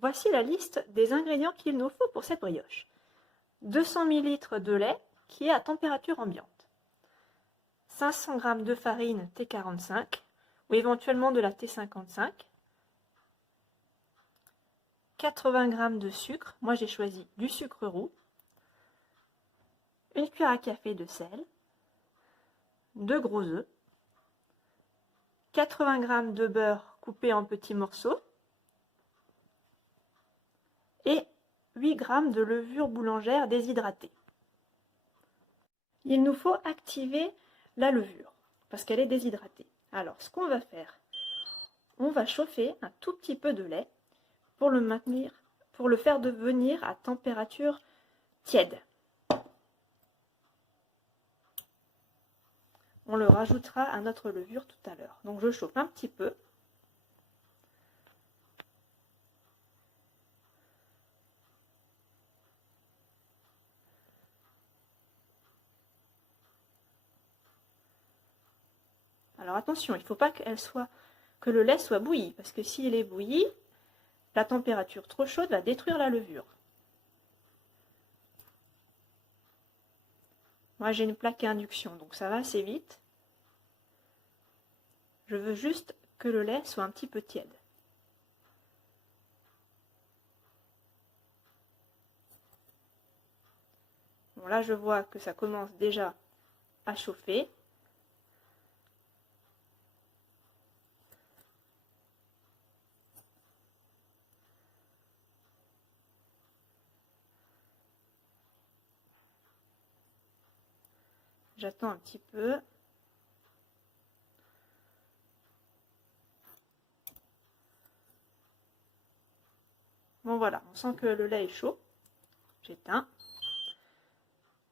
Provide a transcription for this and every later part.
Voici la liste des ingrédients qu'il nous faut pour cette brioche. 200 ml de lait qui est à température ambiante. 500 g de farine T45 ou éventuellement de la T55. 80 g de sucre, moi j'ai choisi du sucre roux. Une cuillère à café de sel. 2 gros œufs. 80 g de beurre coupé en petits morceaux. Et 8 g de levure boulangère déshydratée. Il nous faut activer la levure parce qu'elle est déshydratée. Alors, ce qu'on va faire, on va chauffer un tout petit peu de lait pour le maintenir, pour le faire devenir à température tiède. On le rajoutera à notre levure tout à l'heure. Donc, je chauffe un petit peu. Alors attention, il ne faut pas que le lait soit bouilli, parce que s'il est bouilli, la température trop chaude va détruire la levure. Moi j'ai une plaque à induction, donc ça va assez vite. Je veux juste que le lait soit un petit peu tiède. Bon, là je vois que ça commence déjà à chauffer. J'attends un petit peu. Bon voilà, on sent que le lait est chaud. J'éteins.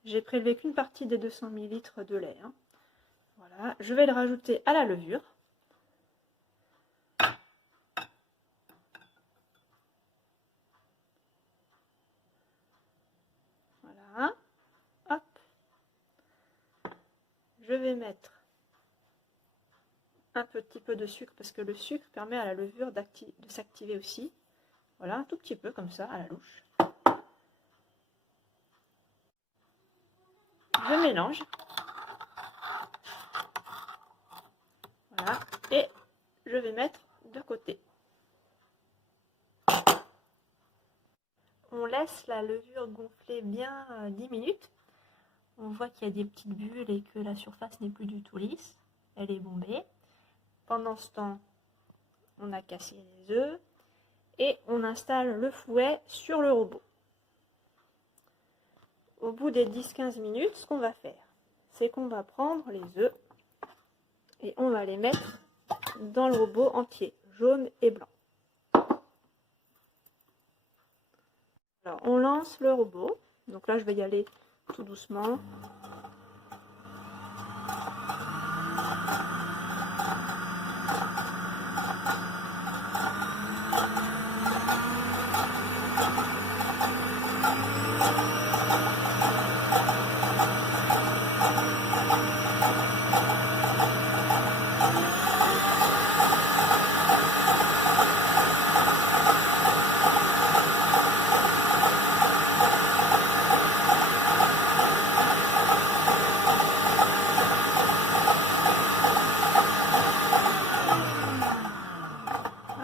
J'ai prélevé qu'une partie des 200 ml de lait. Voilà, je vais le rajouter à la levure. Voilà. Hop. Je vais mettre un petit peu de sucre parce que le sucre permet à la levure de s'activer aussi. Voilà, un tout petit peu comme ça à la louche. Je mélange. Voilà, et je vais mettre de côté. On laisse la levure gonfler bien 10 minutes. On voit qu'il y a des petites bulles et que la surface n'est plus du tout lisse. Elle est bombée. Pendant ce temps, on a cassé les œufs et on installe le fouet sur le robot. Au bout des 10-15 minutes, ce qu'on va faire, c'est qu'on va prendre les œufs et on va les mettre dans le robot entier, jaune et blanc. Alors, on lance le robot. Donc là, je vais y aller tout doucement.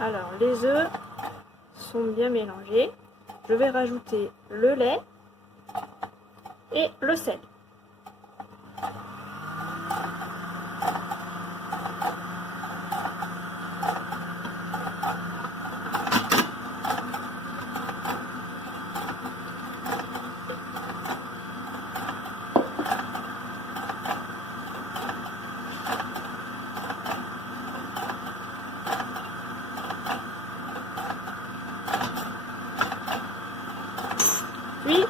Alors, les œufs sont bien mélangés. Je vais rajouter le lait et le sel. Puis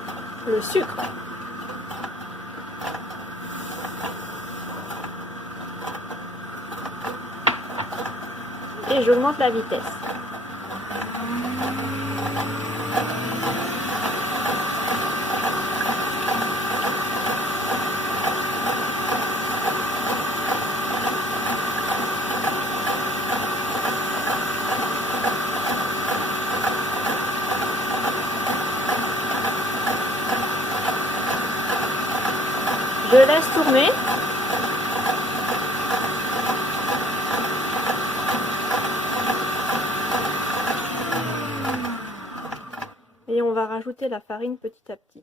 le sucre. Et j'augmente la vitesse. laisse tourner. Et on va rajouter la farine petit à petit.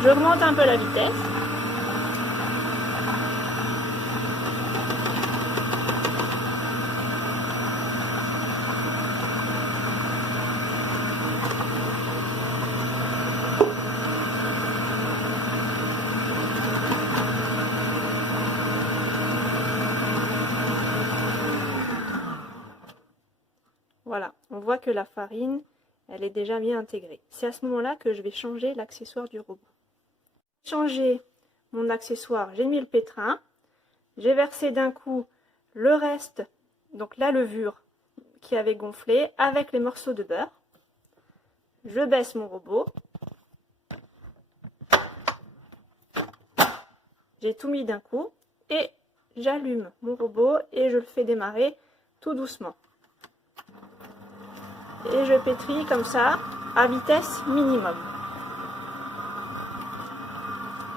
J'augmente un peu la vitesse. Voilà, on voit que la farine, elle est déjà bien intégrée. C'est à ce moment-là que je vais changer l'accessoire du robot. Changer mon accessoire, j'ai mis le pétrin, j'ai versé d'un coup le reste, donc la levure qui avait gonflé avec les morceaux de beurre. Je baisse mon robot. J'ai tout mis d'un coup et j'allume mon robot et je le fais démarrer tout doucement. Et je pétris comme ça à vitesse minimum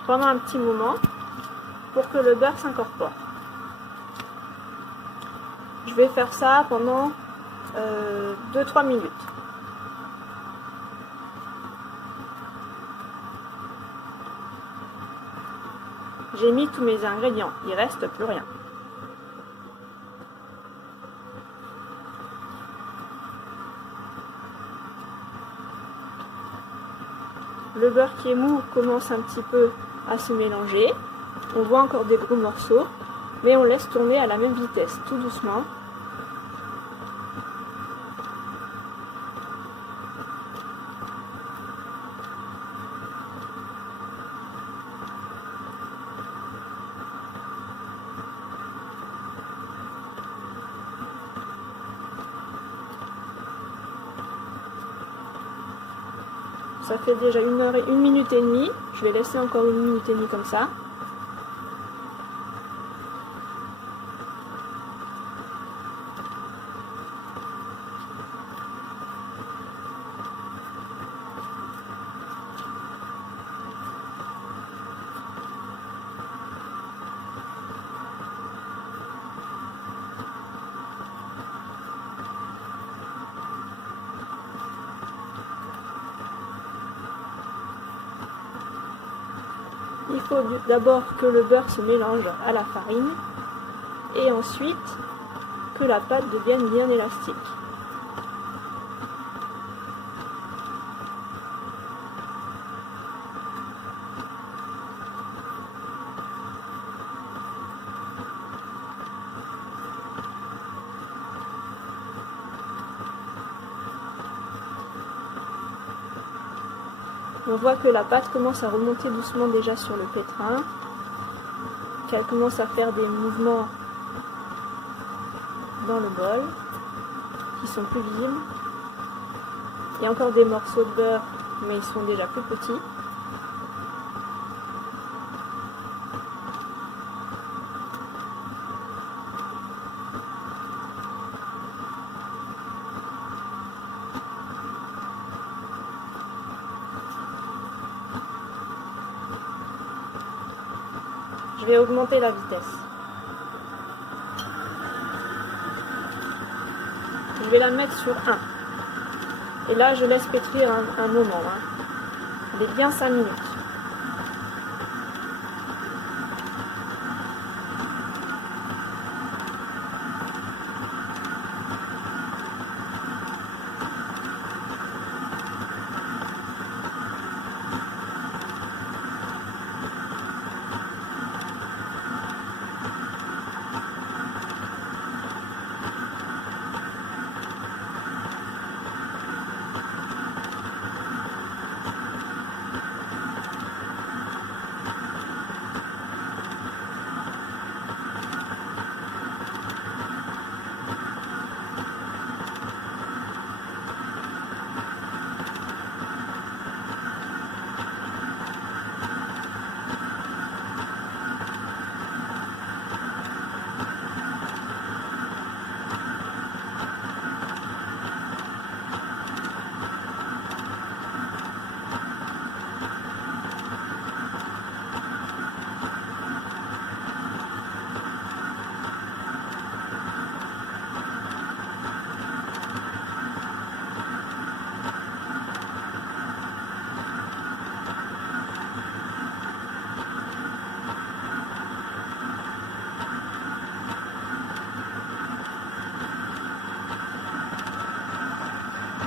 pendant un petit moment pour que le beurre s'incorpore. Je vais faire ça pendant 2-3 minutes. J'ai mis tous mes ingrédients, il reste plus rien. Le beurre qui est mou commence un petit peu à se mélanger. On voit encore des gros morceaux, mais on laisse tourner à la même vitesse, tout doucement. Ça fait déjà 1 minute et demie. Je vais laisser encore 1 minute et demie comme ça. Il faut d'abord que le beurre se mélange à la farine et ensuite que la pâte devienne bien élastique. On voit que la pâte commence à remonter doucement déjà sur le pétrin, qu'elle commence à faire des mouvements dans le bol qui sont plus visibles. Il y a encore des morceaux de beurre, mais ils sont déjà plus petits. Je vais augmenter la vitesse. Je vais la mettre sur 1. Et là, je laisse pétrir un moment. Il est bien 5 minutes.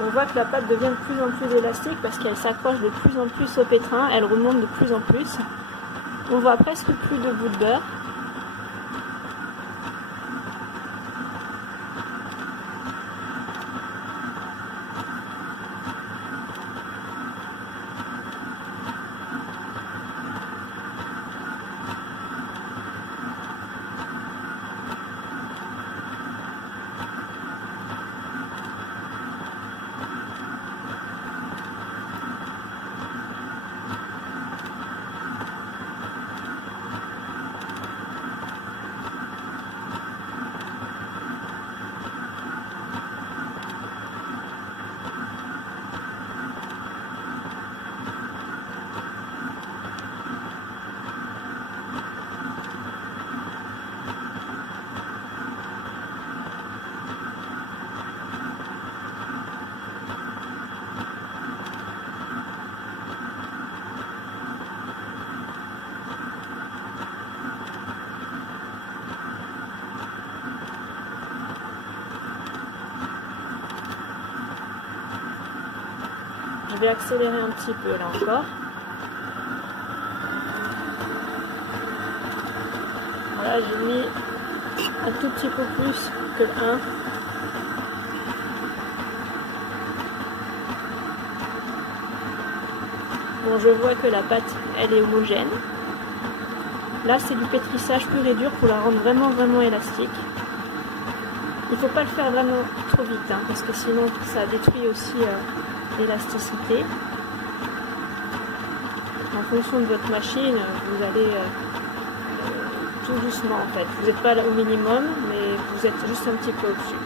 On voit que la pâte devient de plus en plus élastique parce qu'elle s'accroche de plus en plus au pétrin, elle remonte de plus en plus. On voit presque plus de bouts de beurre. Je vais accélérer un petit peu là encore. Voilà, j'ai mis un tout petit peu plus que le 1. Bon, je vois que la pâte, elle est homogène. Là, c'est du pétrissage pur et dur pour la rendre vraiment élastique. Il ne faut pas le faire vraiment trop vite, hein, parce que sinon, ça détruit aussi l'élasticité. En fonction de votre machine, vous allez tout doucement en fait. Vous n'êtes pas au minimum, mais vous êtes juste un petit peu au-dessus.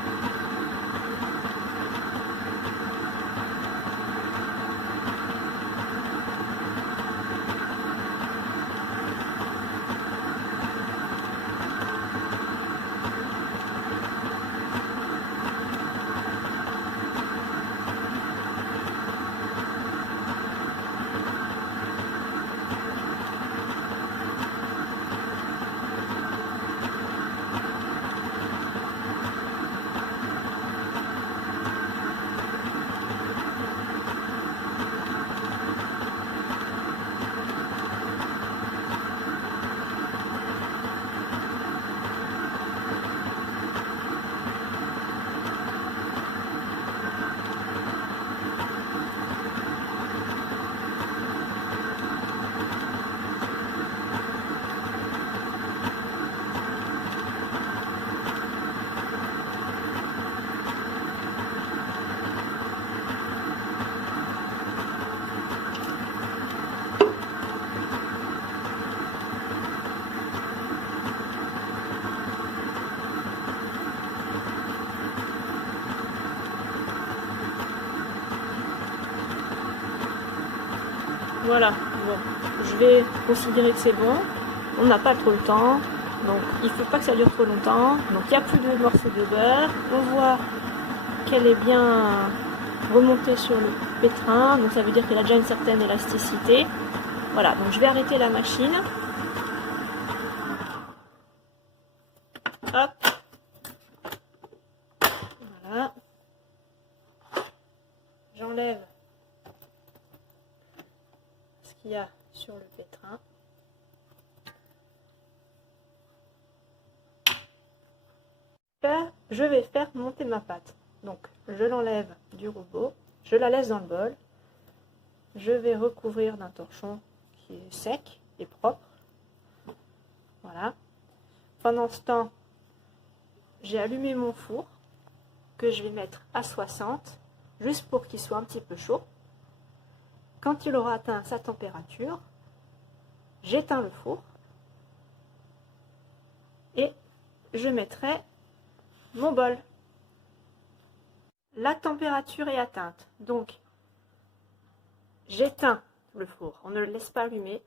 Voilà, bon, je vais considérer que c'est bon. On n'a pas trop le temps, donc il ne faut pas que ça dure trop longtemps. Donc il n'y a plus de morceaux de beurre. On voit qu'elle est bien remontée sur le pétrin, donc ça veut dire qu'elle a déjà une certaine élasticité. Voilà, donc je vais arrêter la machine. Hop. Voilà. J'enlève ce qu'il y a sur le pétrin. Je vais faire monter ma pâte. Donc, je l'enlève du robot, je la laisse dans le bol. Je vais recouvrir d'un torchon qui est sec et propre. Voilà. Pendant ce temps, j'ai allumé mon four que je vais mettre à 60, juste pour qu'il soit un petit peu chaud. Quand il aura atteint sa température, j'éteins le four et je mettrai mon bol. La température est atteinte, donc j'éteins le four, on ne le laisse pas allumer.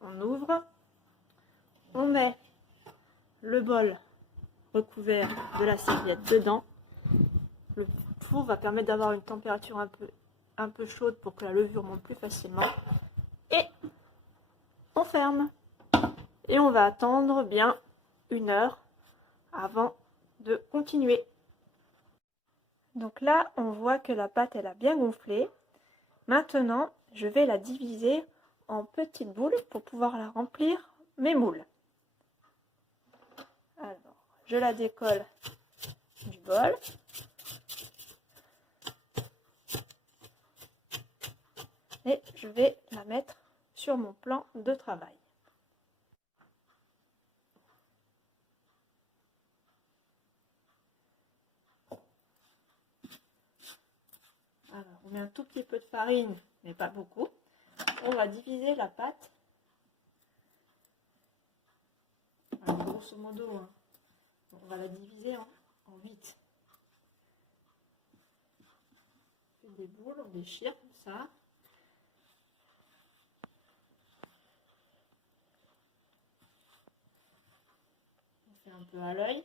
On ouvre, on met le bol recouvert de la serviette dedans. Le four va permettre d'avoir une température un peu chaude pour que la levure monte plus facilement. Et on ferme. Et on va attendre bien 1 heure avant de continuer. Donc là, on voit que la pâte, elle a bien gonflé. Maintenant, je vais la diviser en petites boules pour pouvoir la remplir mes moules. Alors, je la décolle du bol. Et je vais la mettre sur mon plan de travail. Alors, on met un tout petit peu de farine, mais pas beaucoup. On va diviser la pâte. Alors, grosso modo, hein, on va la diviser en 8. On fait des boules, on déchire comme ça. On fait un peu à l'œil.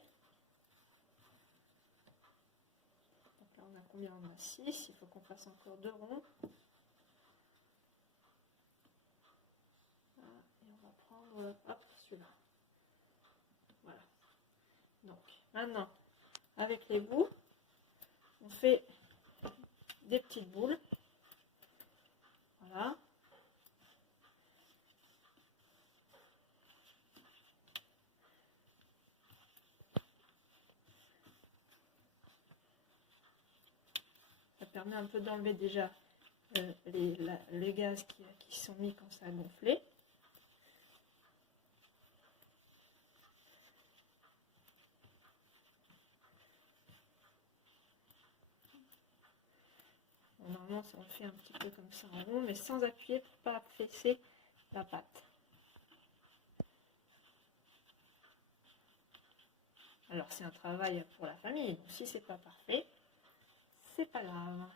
Donc là, on a combien? On a 6. Il faut qu'on fasse encore 2 ronds. Voilà. Et on va prendre, hop, celui-là. Voilà. Donc, maintenant, avec les bouts, on fait des petites boules. Voilà. Ça permet un peu d'enlever déjà les gaz qui sont mis quand ça a gonflé. Normalement, on le fait un petit peu comme ça en rond, mais sans appuyer pour ne pas affaisser la pâte. Alors, c'est un travail pour la famille, donc si c'est pas parfait, c'est pas grave.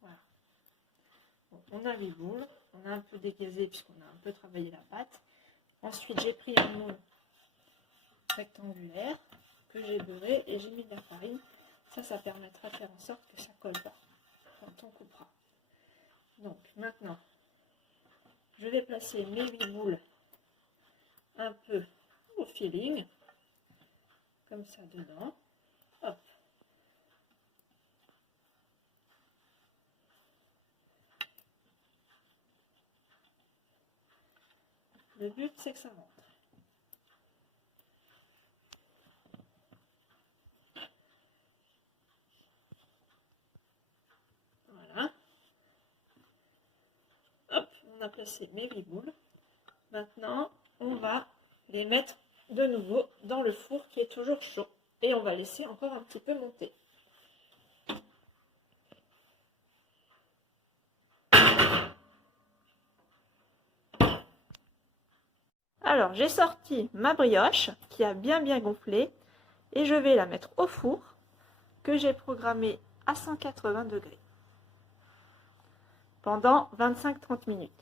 Voilà. Bon, on a les boules, on a un peu dégazé puisqu'on a un peu travaillé la pâte. Ensuite, j'ai pris un moule rectangulaire que j'ai beurré et j'ai mis de la farine. Ça permettra de faire en sorte que ça colle pas quand on coupera. Donc maintenant, je vais placer mes 8 boules un peu au feeling, comme ça dedans. Hop. Le but, c'est que ça rentre. Voilà. Hop, on a placé mes 8 boules. Maintenant, on va les mettre de nouveau dans le four qui est toujours chaud. Et on va laisser encore un petit peu monter. Alors, j'ai sorti ma brioche qui a bien gonflé et je vais la mettre au four que j'ai programmé à 180 degrés pendant 25-30 minutes.